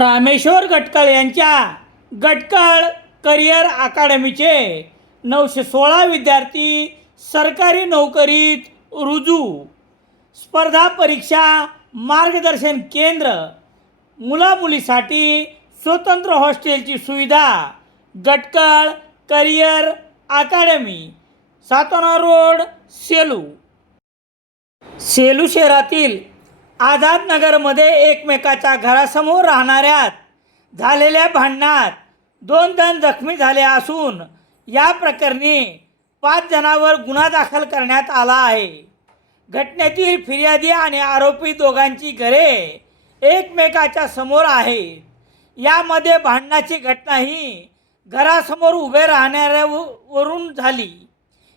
रामेश्वर गटकळ यांच्या गटकळ करिअर अकादमीचे 916 विद्यार्थी सरकारी नोकरीत रुजू. स्पर्धा परीक्षा मार्गदर्शन केंद्र, मुलामुलीसाठी स्वतंत्र हॉस्टेलची सुविधा. गटकळ करिअर अकादमी, सातोना रोड, सेलू. सेलू शहरातील आझादनगरमध्ये एकमेकाच्या घरासमोर राहणाऱ्यात झालेल्या भांडणात 2 जण जखमी झाले असून या प्रकरणी 5 जणांवर गुन्हा दाखल करण्यात आला आहे. घटनेतील फिर्यादी आणि आरोपी दोघांची घरे एकमेकाच्या समोर आहेत. यामध्ये भांडणाची घटना ही घरासमोर उभे राहणाऱ्यावरून झाली.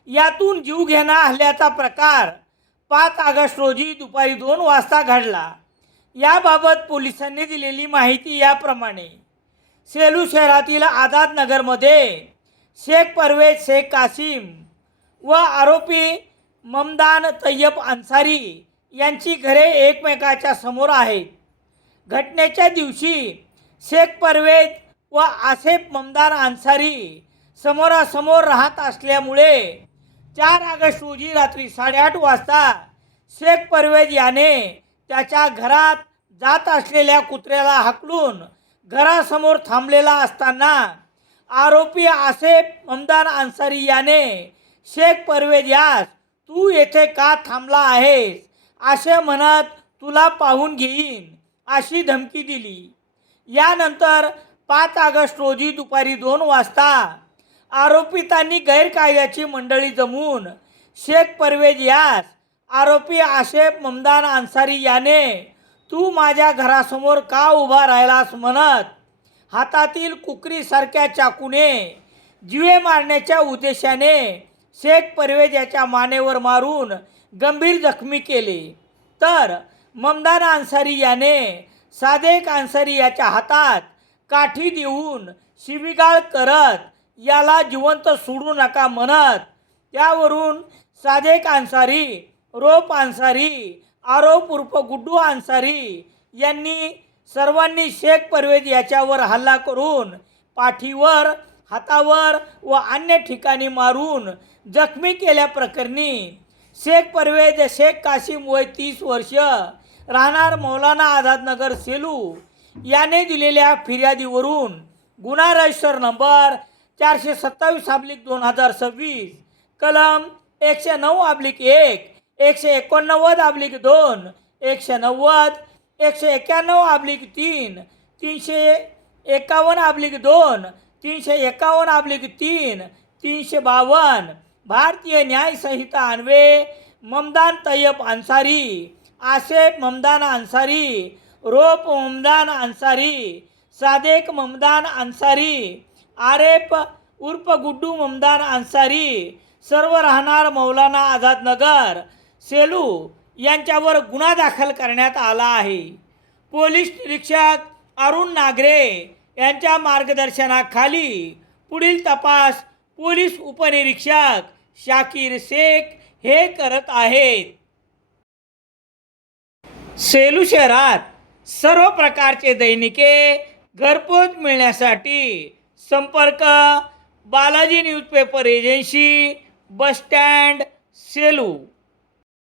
यातून जीवघेणा हल्ल्याचा प्रकार 5 ऑगस्ट रोजी दुपारी 2 वाजता घडला. याबाबत पोलिसांनी दिलेली माहिती याप्रमाणे. सेलू शहरातील आझादनगरमध्ये शेख परवेज शेख कासिम व आरोपी ममदान तय्यब अन्सारी यांची घरे एकमेकाच्या समोर आहेत. घटनेच्या दिवशी शेख परवेज व आसेफ ममदान अन्सारी समोरासमोर राहत असल्यामुळे 4 ऑगस्ट रोजी रात्री 8:30 वाजता शेख परवेज याने त्याच्या घरात जात असलेल्या कुत्र्याला हाकलून घरासमोर थांबलेला असताना आरोपी आसेफ ममदान अन्सारी याने शेख परवेज यास तू येथे का थांबला आहेस असे म्हणत तुला पाहून घेईन अशी धमकी दिली. यानंतर 5 ऑगस्ट रोजी दुपारी 2 वाजता आरोपितांनी गैरकायद्याची मंडळी जमवून शेख परवेज यास आरोपी आसेफ ममदान अन्सारी याने तू माझ्या घरासमोर का उभा राहिलास म्हणत हातातील कुकरीसारख्या चाकूने जीवे मारण्याच्या उद्देशाने शेख परवेज याच्या मानेवर मारून गंभीर जखमी केले. तर ममदान अन्सारी याने सादेक अन्सारी याच्या हातात काठी देऊन शिवीगाळ करत याला जिवंत सोडू नका म्हणत त्यावरून सादेक अन्सारी रोप अन्सारी आरोप उर्फ गुड्डू अन्सारी यांनी सर्वांनी शेख परवेज याच्यावर हल्ला करून पाठीवर, हातावर व अन्य ठिकाणी मारून जखमी केल्याप्रकरणी शेख परवेज शेख कासिम वय 30 वर्ष राहणार मौलाना आझादनगर सेलू याने दिलेल्या फिर्यादीवरून गुन्हा रजिस्टर नंबर 427/2026 कलम 109/1, 189/2, 190, 191/3, 351/2, 351/3, 352 भारतीय न्याय संहिता अन्वये ममदान तय्यब अन्सारी, आसेफ ममदान अन्सारी, रोप ममदान अन्सारी, सादेक ममदान अन्सारी, आरेफ उर्फ गुड्डू ममदान अन्सारी सर्व राहणार मौलाना आझादनगर सेलू यांच्यावर गुन्हा दाखल करण्यात आला आहे. पोलीस निरीक्षक अरुण नागरे यांच्या मार्गदर्शनाखाली पुढील तपास पोलीस उपनिरीक्षक शाकीर शेख हे करत आहेत. सेलू शहरात सर्व प्रकारचे दैनिके घरपोच मिळण्यासाठी संपर्क Balaji newspaper agency, bus stand, Selu.